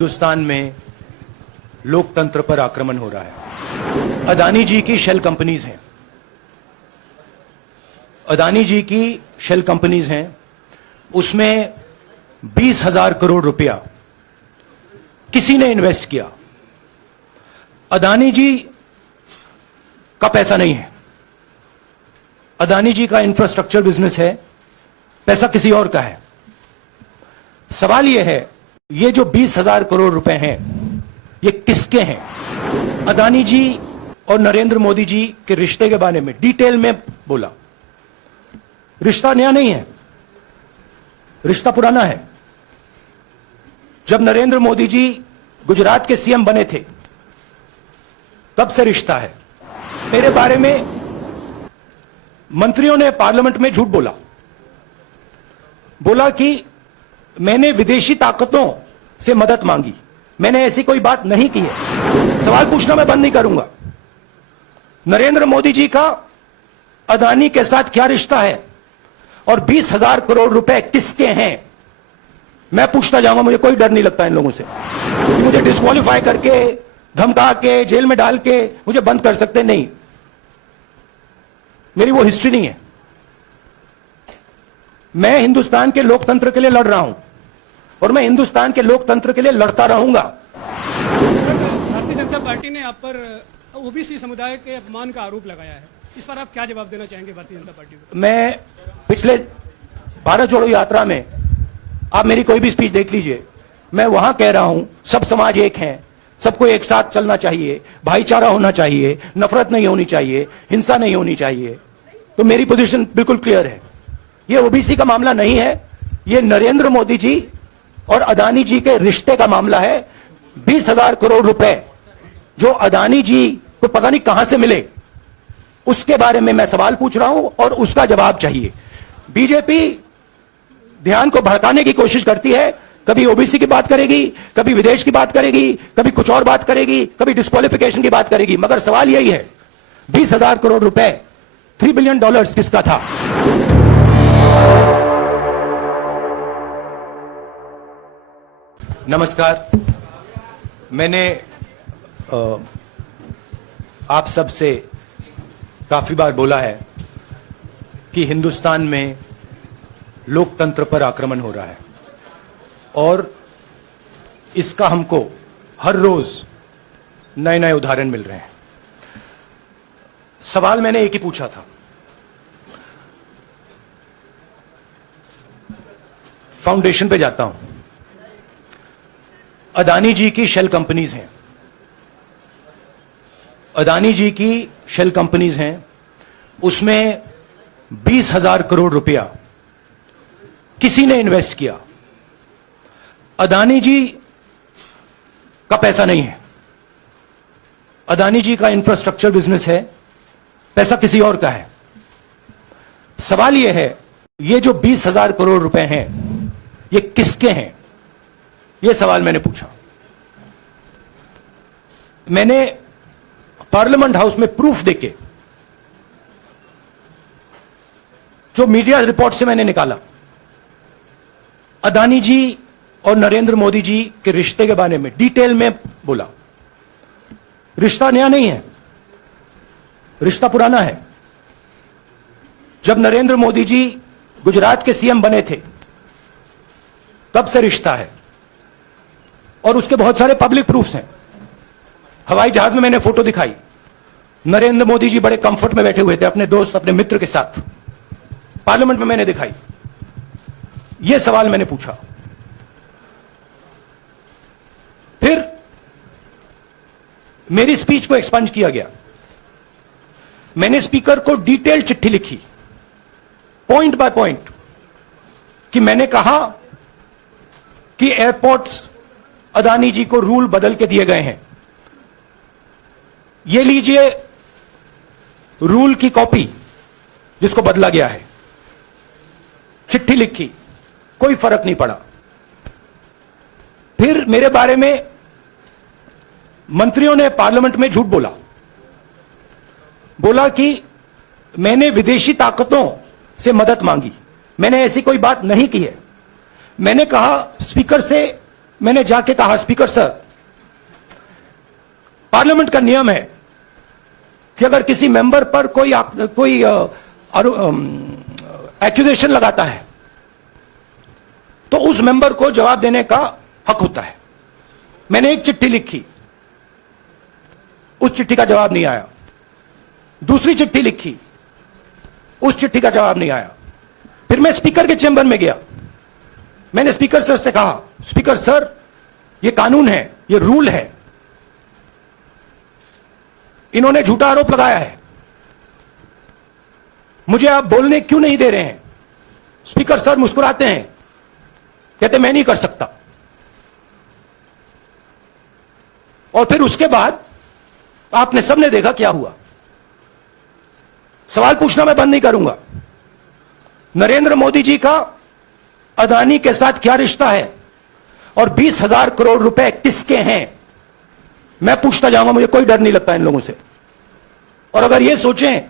हिंदुस्तान में लोकतंत्र पर आक्रमण हो रहा है। अदानी जी की शेल कंपनीज हैं, अदानी जी की शेल कंपनीज हैं, उसमें 20,000 करोड़ रुपया किसी ने इन्वेस्ट किया। अदानी जी का पैसा नहीं है, अदानी जी का इंफ्रास्ट्रक्चर बिजनेस है, पैसा किसी और का है। सवाल यह है, ये जो 20,000 करोड़ रुपए हैं, ये किसके हैं? अदानी जी और नरेंद्र मोदी जी के रिश्ते के बारे में डिटेल में बोला। रिश्ता नया नहीं है, रिश्ता पुराना है। जब नरेंद्र मोदी जी गुजरात के सीएम बने थे, तब से रिश्ता है। मेरे बारे में मंत्रियों ने पार्लियामेंट में झूठ बोला कि मैंने विदेशी ताकतों से मदद मांगी। मैंने ऐसी कोई बात नहीं की है। सवाल पूछना मैं बंद नहीं करूंगा। नरेंद्र मोदी जी का अदानी के साथ क्या रिश्ता है और 20,000 करोड़ रुपए किसके हैं, मैं पूछता जाऊंगा। मुझे कोई डर नहीं लगता इन लोगों से। मुझे डिस्क्वालीफाई करके, धमका के, जेल में डाल के मुझे बंद कर सकते नहीं। मेरी वो हिस्ट्री नहीं है। मैं हिंदुस्तान के लोकतंत्र के लिए लड़ रहा हूं और मैं हिंदुस्तान के लोकतंत्र के लिए लड़ता रहूंगा। भारतीय जनता पार्टी ने आप पर ओबीसी समुदाय के अपमान का आरोप लगाया है, इस पर आप क्या जवाब देना चाहेंगे भारतीय जनता पार्टी को? मैं पिछले भारत जोड़ो यात्रा में, आप मेरी कोई भी स्पीच देख लीजिए, मैं वहां कह रहा हूं सब समाज एक हैं, सबको एक साथ चलना चाहिए, भाईचारा होना चाहिए, नफरत नहीं होनी चाहिए, हिंसा नहीं होनी चाहिए। तो मेरी पोजीशन बिल्कुल क्लियर है। ये ओबीसी का मामला नहीं है, ये नरेंद्र मोदी जी और अदानी जी के रिश्ते का मामला है। 20,000 करोड़ रुपए जो अदानी जी को पता नहीं कहां से मिले, उसके बारे में मैं सवाल पूछ रहा हूं और उसका जवाब चाहिए। बीजेपी ध्यान को भड़काने की कोशिश करती है। कभी ओबीसी की बात करेगी, कभी विदेश की बात करेगी, कभी कुछ और बात करेगी, कभी डिस्क्वालिफिकेशन की बात करेगी, मगर सवाल यही है, 20,000 करोड़ रुपए, $3 बिलियन किसका था? नमस्कार। मैंने आप सबसे काफी बार बोला है कि हिंदुस्तान में लोकतंत्र पर आक्रमण हो रहा है और इसका हमको हर रोज नए नए उदाहरण मिल रहे हैं। सवाल मैंने एक ही पूछा था, फाउंडेशन पे जाता हूं। अदानी जी की शेल कंपनीज हैं, अदानी जी की शेल कंपनीज हैं, उसमें 20,000 करोड़ रुपया किसी ने इन्वेस्ट किया। अदानी जी का पैसा नहीं है, अदानी जी का इंफ्रास्ट्रक्चर बिजनेस है, पैसा किसी और का है। सवाल यह है, ये जो 20,000 करोड़ रुपए हैं, ये किसके हैं? यह सवाल मैंने पूछा। मैंने पार्लियामेंट हाउस में प्रूफ देके, जो मीडिया रिपोर्ट से मैंने निकाला, अदानी जी और नरेंद्र मोदी जी के रिश्ते के बारे में डिटेल में बोला। रिश्ता नया नहीं है, रिश्ता पुराना है। जब नरेंद्र मोदी जी गुजरात के सीएम बने थे, तब से रिश्ता है और उसके बहुत सारे पब्लिक प्रूफ्स हैं। हवाई जहाज में मैंने फोटो दिखाई, नरेंद्र मोदी जी बड़े कंफर्ट में बैठे हुए थे अपने दोस्त, अपने मित्र के साथ। पार्लियामेंट में मैंने दिखाई। यह सवाल मैंने पूछा। फिर मेरी स्पीच को एक्सपंज किया गया। मैंने स्पीकर को डिटेल चिट्ठी लिखी, पॉइंट बाय पॉइंट, कि मैंने कहा कि एयरपोर्ट्स अदानी जी को रूल बदल के दिए गए हैं। ये लीजिए रूल की कॉपी जिसको बदला गया है। चिट्ठी लिखी, कोई फर्क नहीं पड़ा। फिर मेरे बारे में मंत्रियों ने पार्लियामेंट में झूठ बोला कि मैंने विदेशी ताकतों से मदद मांगी। मैंने ऐसी कोई बात नहीं की है। मैंने कहा स्पीकर से मैंने जाके कहा, स्पीकर सर, पार्लियामेंट का नियम है कि अगर किसी मेंबर पर कोई एक्यूजेशन लगाता है तो उस मेंबर को जवाब देने का हक होता है। मैंने एक चिट्ठी लिखी, उस चिट्ठी का जवाब नहीं आया। दूसरी चिट्ठी लिखी, उस चिट्ठी का जवाब नहीं आया। फिर मैं स्पीकर के चेंबर में गया, मैंने स्पीकर सर से कहा, स्पीकर सर, यह कानून है, यह रूल है, इन्होंने झूठा आरोप लगाया है, मुझे आप बोलने क्यों नहीं दे रहे हैं? स्पीकर सर मुस्कुराते हैं, कहते मैं नहीं कर सकता। और फिर उसके बाद आपने सबने देखा क्या हुआ। सवाल पूछना मैं बंद नहीं करूंगा। नरेंद्र मोदी जी का अदानी के साथ क्या रिश्ता है और 20,000 करोड़ रुपए किसके हैं, मैं पूछता जाऊंगा। मुझे कोई डर नहीं लगता इन लोगों से। और अगर ये सोचें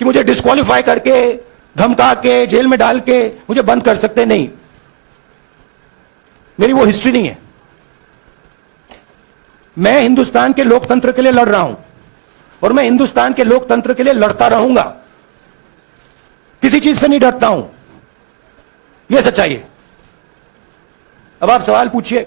कि मुझे डिस्क्वालीफाई करके, धमका के, जेल में डाल के मुझे बंद कर सकते, नहीं, मेरी वो हिस्ट्री नहीं है। मैं हिंदुस्तान के लोकतंत्र के लिए लड़ रहा हूं और मैं हिंदुस्तान के लोकतंत्र के लिए लड़ता रहूंगा। किसी चीज से नहीं डरता हूं, यह सच्चाई है। अब आप सवाल पूछिए।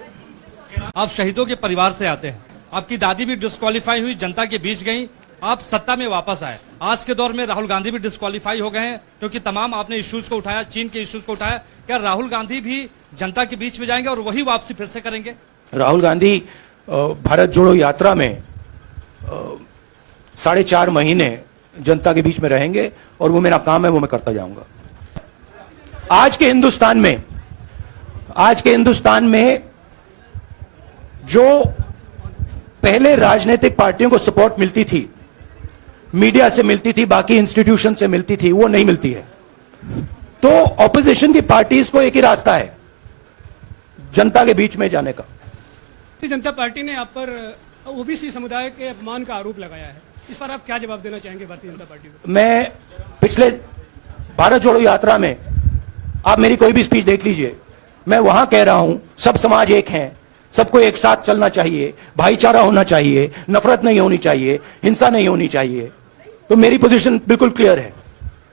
आप शहीदों के परिवार से आते हैं, आपकी दादी भी डिस्क्वालीफाई हुई, जनता के बीच गई, आप सत्ता में वापस आए। आज के दौर में राहुल गांधी भी डिस्क्वालीफाई हो गए हैं क्योंकि तमाम आपने इश्यूज को उठाया, चीन के इश्यूज को उठाया। क्या राहुल गांधी भी जनता के बीच में जाएंगे और वही वापसी फिर से करेंगे? राहुल गांधी भारत जोड़ो यात्रा में 4.5 महीने जनता के बीच में रहेंगे और वो मेरा काम है, वो मैं करता जाऊंगा। आज के हिंदुस्तान में जो पहले राजनीतिक पार्टियों को सपोर्ट मिलती थी, मीडिया से मिलती थी, बाकी इंस्टीट्यूशन से मिलती थी, वो नहीं मिलती है। तो ऑपोजिशन की पार्टीज को एक ही रास्ता है, जनता के बीच में जाने का। भारतीय जनता पार्टी ने आप पर ओबीसी समुदाय के अपमान का आरोप लगाया है, इस पर आप क्या जवाब देना चाहेंगे भारतीय जनता पार्टी को? मैं पिछले भारत जोड़ो यात्रा में, आप मेरी कोई भी स्पीच देख लीजिए, मैं वहां कह रहा हूं सब समाज एक हैं, सबको एक साथ चलना चाहिए, भाईचारा होना चाहिए, नफरत नहीं होनी चाहिए, हिंसा नहीं होनी चाहिए। तो मेरी पोजीशन बिल्कुल क्लियर है।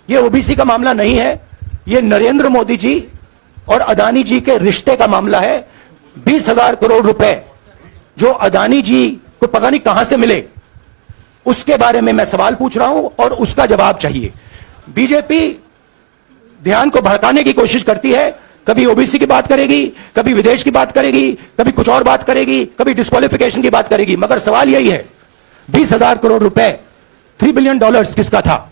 ये ओबीसी का मामला नहीं है, ये नरेंद्र मोदी जी और अदानी जी के रिश्ते का मामला है। 20,000 करोड़ रुपए जो अदानी जी को पता नहीं कहां से मिले, उसके बारे में मैं सवाल पूछ रहा हूं और उसका जवाब चाहिए। बीजेपी ध्यान को भड़काने की कोशिश करती है, कभी ओबीसी की बात करेगी, कभी विदेश की बात करेगी, कभी कुछ और बात करेगी, कभी डिस्क्वालिफिकेशन की बात करेगी, मगर सवाल यही है 20,000 करोड़ रुपए, $3 बिलियन किसका था?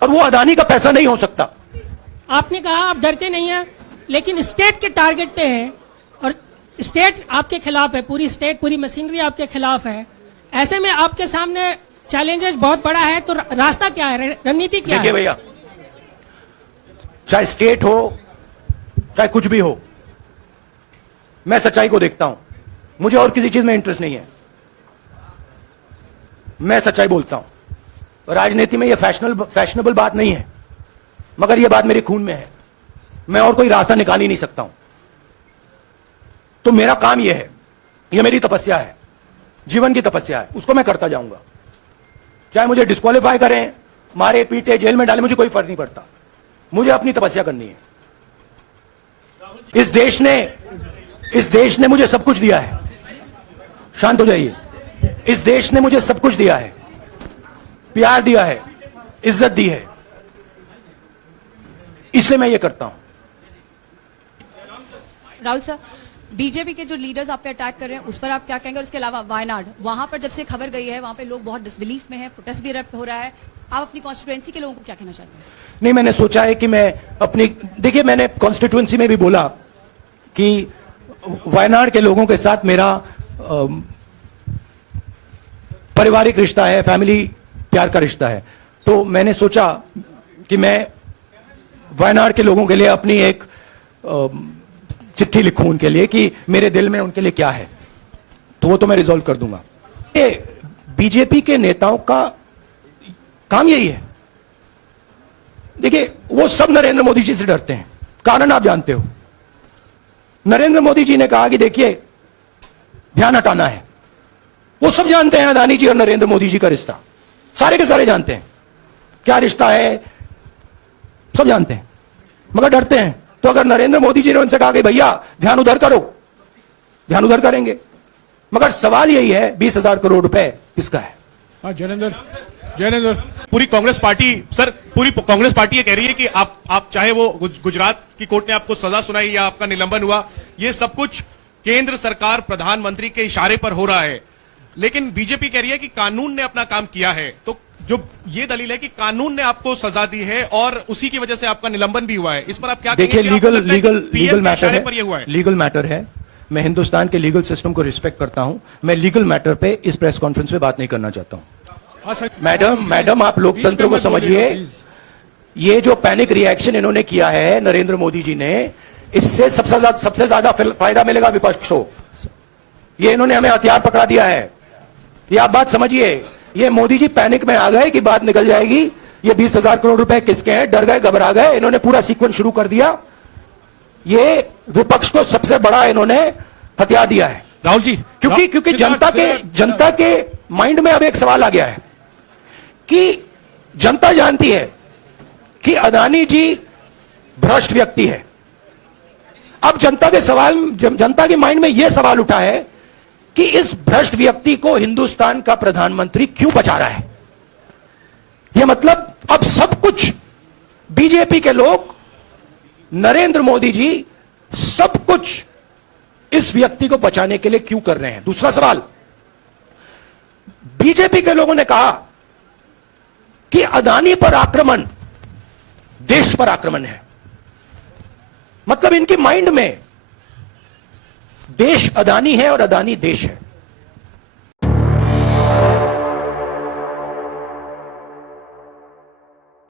और वो अदानी का पैसा नहीं हो सकता। आपने कहा आप डरते नहीं हैं, लेकिन स्टेट के टारगेट पे हैं और स्टेट आपके खिलाफ है, पूरी स्टेट, पूरी मशीनरी आपके खिलाफ है। ऐसे में आपके सामने चैलेंजेस बहुत बड़ा है, तो रास्ता क्या है, रणनीति क्या है? देखिए भैया, चाहे स्टेट हो, चाहे कुछ भी हो, मैं सच्चाई को देखता हूं। मुझे और किसी चीज में इंटरेस्ट नहीं है, मैं सच्चाई बोलता हूं। राजनीति में यह फैशनेबल बात नहीं है, मगर यह बात मेरे खून में है। मैं और कोई रास्ता निकाल ही नहीं सकता हूं। तो मेरा काम यह है, यह मेरी तपस्या है, जीवन की तपस्या है, उसको मैं करता जाऊंगा। चाहे मुझे डिस्क्वालीफाई करें, मारे पीटे, जेल में डाले, मुझे कोई फर्क नहीं पड़ता। मुझे अपनी तपस्या करनी है। इस देश ने मुझे सब कुछ दिया है। शांत हो जाइए। इस देश ने मुझे सब कुछ दिया है, प्यार दिया है, इज्जत दी है, इसलिए मैं ये करता हूं। राहुल सर, बीजेपी के जो लीडर्स आप पे अटैक कर रहे हैं उस पर आप क्या कहेंगे? और इसके अलावा वायनाड, वहां पर जब से खबर गई है वहां पे लोग बहुत डिसबिलीफ में हैं, प्रोटेस्ट भी हो रहा है, आप अपनी कॉन्स्टिट्यूएंसी के लोगों को क्या कहना चाहते हैं? नहीं, मैंने सोचा है कि मैं अपनी, देखिए मैंने कॉन्स्टिट्यूएंसी में भी बोला कि वायनाड के लोगों के साथ मेरा पारिवारिक रिश्ता है, फैमिली प्यार का रिश्ता है। तो मैंने सोचा कि मैं वायनाड के लोगों के लिए अपनी एक चिट्ठी लिखूं उनके लिए कि मेरे दिल में उनके लिए क्या है, तो वो तो मैं रिजॉल्व कर दूंगा। ये बीजेपी के नेताओं का काम यही है। देखिए, वो सब नरेंद्र मोदी जी से डरते हैं, कारण आप जानते हो। नरेंद्र मोदी जी ने कहा कि देखिए ध्यान हटाना है। वो सब जानते हैं अदानी जी और नरेंद्र मोदी जी का रिश्ता, सारे के सारे जानते हैं क्या रिश्ता है, सब जानते हैं, मगर डरते हैं। तो अगर नरेंद्र मोदी जी ने उनसे कहा कि भैया ध्यान उधर करो, ध्यान उधर करेंगे। मगर सवाल यही है 20,000 करोड़ रुपए किसका है? हाँ, जैनेंद्र पूरी कांग्रेस पार्टी, सर पूरी कांग्रेस पार्टी ये कह रही है कि आप चाहे वो गुजरात की कोर्ट ने आपको सजा सुनाई या आपका निलंबन हुआ, ये सब कुछ केंद्र सरकार प्रधानमंत्री के इशारे पर हो रहा है। लेकिन बीजेपी कह रही है कि कानून ने अपना काम किया है। तो जो ये दलील है कि कानून ने आपको सजा दी है और उसी की वजह से आपका निलंबन भी हुआ है, इस पर आप क्या देखिए, कहेंगे? आपको लगता है कि लीगल PM के मैटर इशारे है, पर ये हुआ है। लीगल मैटर है। मैं हिंदुस्तान के लीगल सिस्टम को रिस्पेक्ट करता हूं। मैं लीगल मैटर पे इस प्रेस कॉन्फ्रेंस में बात नहीं करना चाहता हूं। हाँ सर, मैडम आप लोकतंत्र को समझिए। ये जो पैनिक रिएक्शन इन्होंने किया है नरेंद्र मोदी जी ने, इससे सबसे ज्यादा फायदा मिलेगा विपक्ष को। ये इन्होंने हमें हथियार पकड़ा दिया है, ये आप बात समझिए। ये मोदी जी पैनिक में आ गए कि बात निकल जाएगी, ये 20,000 करोड़ रुपए किसके हैं, डर गए, घबरा गए, इन्होंने पूरा सीक्वेंस शुरू कर दिया। ये विपक्ष को सबसे बड़ा इन्होंने हथियार दिया है। राहुल जी, क्योंकि जनता के माइंड में अब एक सवाल आ गया है कि जनता जानती है कि अदानी जी भ्रष्ट व्यक्ति है। अब जनता के माइंड में यह सवाल उठा है कि इस भ्रष्ट व्यक्ति को हिंदुस्तान का प्रधानमंत्री क्यों बचा रहा है। यह मतलब अब सब कुछ बीजेपी के लोग, नरेंद्र मोदी जी सब कुछ इस व्यक्ति को बचाने के लिए क्यों कर रहे हैं। दूसरा सवाल, बीजेपी के लोगों ने कहा कि अदानी पर आक्रमण देश पर आक्रमण है। मतलब इनकी माइंड में देश अदानी है और अदानी देश है।